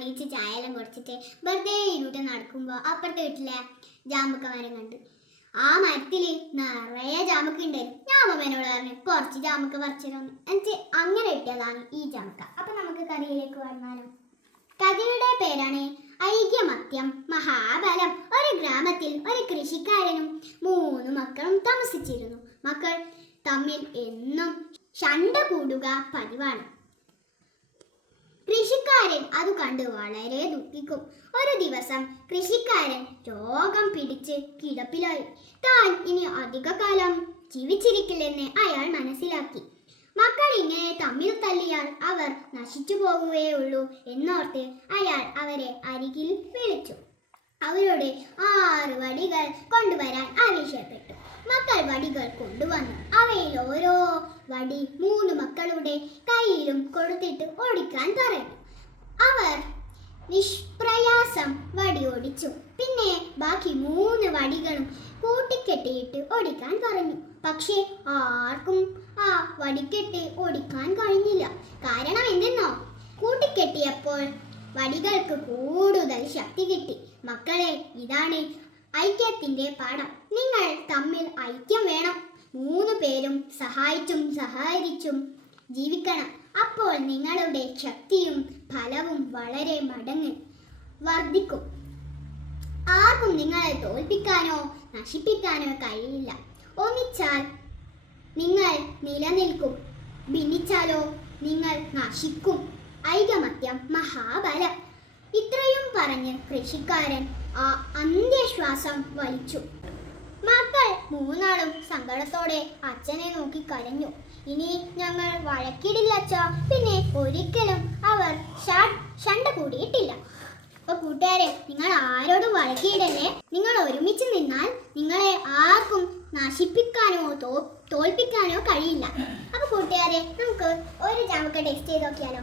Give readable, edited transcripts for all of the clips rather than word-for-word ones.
എണീച്ച് ചായയെല്ലാം കുടിച്ചിട്ട് വെറുതെ ഇരുട്ട് നടക്കുമ്പോൾ അപ്പുറത്തെ വീട്ടിലെ ജാമ്പക്ക മരം കണ്ടു. ആ മരത്തിൽ നിറയെ ജാമ്പക്ക ഉണ്ടായിരുന്നു. ഞാൻ അമ്മമ്മേനോട് പറഞ്ഞു കുറച്ച് ജാമ്പക്ക പറിച്ചിരുന്നു. എന്നിട്ട് അങ്ങനെ കിട്ടിയതാണ് ഈ ജാമ്പക്ക. അപ്പം നമുക്ക് കഥയിലേക്ക് വന്നാലോ. കഥയുടെ പേരാണ് ഐകമത്യം മഹാബലം. ഒരു ഗ്രാമത്തിൽ ഒരു കൃഷിക്കാരനും 3 മക്കളും താമസിച്ചിരുന്നു. മക്കൾ തമ്മിൽ എന്നും ശണ്ട കൂടുക പതിവാണ്. കൃഷിക്കാരൻ അത് കണ്ട് വളരെ ദുഃഖിക്കും. ഒരു ദിവസം കൃഷിക്കാരൻ രോഗം പിടിച്ച് കിടപ്പിലായി. താൻ ഇനി അധിക കാലം ജീവിച്ചിരിക്കില്ലെന്ന് അയാൾ മനസ്സിലാക്കി. മക്കൾ ഇങ്ങനെ തമ്മിൽ തല്ലിയാൽ അവർ നശിച്ചു പോകുകയുള്ളൂ എന്നോർത്ത് അയാൾ അവരെ അരികിൽ വിളിച്ചു. അവരോട് 6 വടികൾ കൊണ്ടുവരാൻ ആവശ്യപ്പെട്ടു. മക്കൾ വടികൾ കൊണ്ടുവന്നു. അവയിൽ ഓരോ വടി 3 മക്കളുടെ കയ്യിലും കൊടുത്തിട്ട് ഓടിക്കാൻ പറഞ്ഞു. അവർ നിഷ്പ്രയാസം വടി ഓടിച്ചു. പിന്നെ ബാക്കി 3 വടികളും കൂട്ടിക്കെട്ടിയിട്ട് ഓടിക്കാൻ പറഞ്ഞു. പക്ഷേ ആർക്കും ആ വടിക്കെട്ട് ഓടിക്കാൻ കഴിഞ്ഞില്ല. കാരണം എന്തെന്നോ, കൂട്ടിക്കെട്ടിയപ്പോൾ വടികൾക്ക് കൂടുതൽ ശക്തി കിട്ടി. മക്കളെ, ഇതാണ് ഐക്യത്തിന്റെ പാഠം. നിങ്ങൾ തമ്മിൽ ഐക്യം വേണം. 3 പേരും സഹായിച്ചും സഹകരിച്ചും ജീവിക്കണം. അപ്പോൾ നിങ്ങളുടെ ശക്തിയും ഫലവും വളരെ മടങ്ങ് വർദ്ധിക്കും. ആർക്കും നിങ്ങളെ തോൽപ്പിക്കാനോ നശിപ്പിക്കാനോ കഴിയില്ല. ഒന്നിച്ചാൽ നിങ്ങൾ നിലനിൽക്കും, ഭിന്നിച്ചാലോ നിങ്ങൾ നശിക്കും. ഐകമത്യം മഹാബലം. ഇത്രയും പറഞ്ഞ് കൃഷിക്കാരൻ ആ അന്ത്യശ്വാസം വലിച്ചു. മക്കൾ 3 സങ്കടത്തോടെ അച്ഛനെ നോക്കി കരഞ്ഞു. ഇനി ഞങ്ങൾ വഴക്കിടില്ല അച്ഛാ. പിന്നെ ഒരിക്കലും അവർ ശണ്ട കൂടിയിട്ടില്ല. അപ്പൊ കൂട്ടുകാരെ, നിങ്ങൾ ആരോടും വഴക്കിയിടല്ലേ. നിങ്ങൾ ഒരുമിച്ച് നിന്നാൽ നിങ്ങളെ ആർക്കും നശിപ്പിക്കാനോ തോൽപ്പിക്കാനോ കഴിയില്ല. അപ്പൊ കൂട്ടുകാരെ, നമുക്ക് ഒരു ജാമ്പക്ക ടേസ്റ്റ് ചെയ്ത് നോക്കിയാലോ.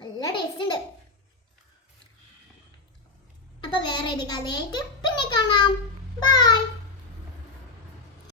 നല്ല ടേസ്റ്റ് ഉണ്ട്. അപ്പൊ വേറെ ഒരു കഥയായിട്ട്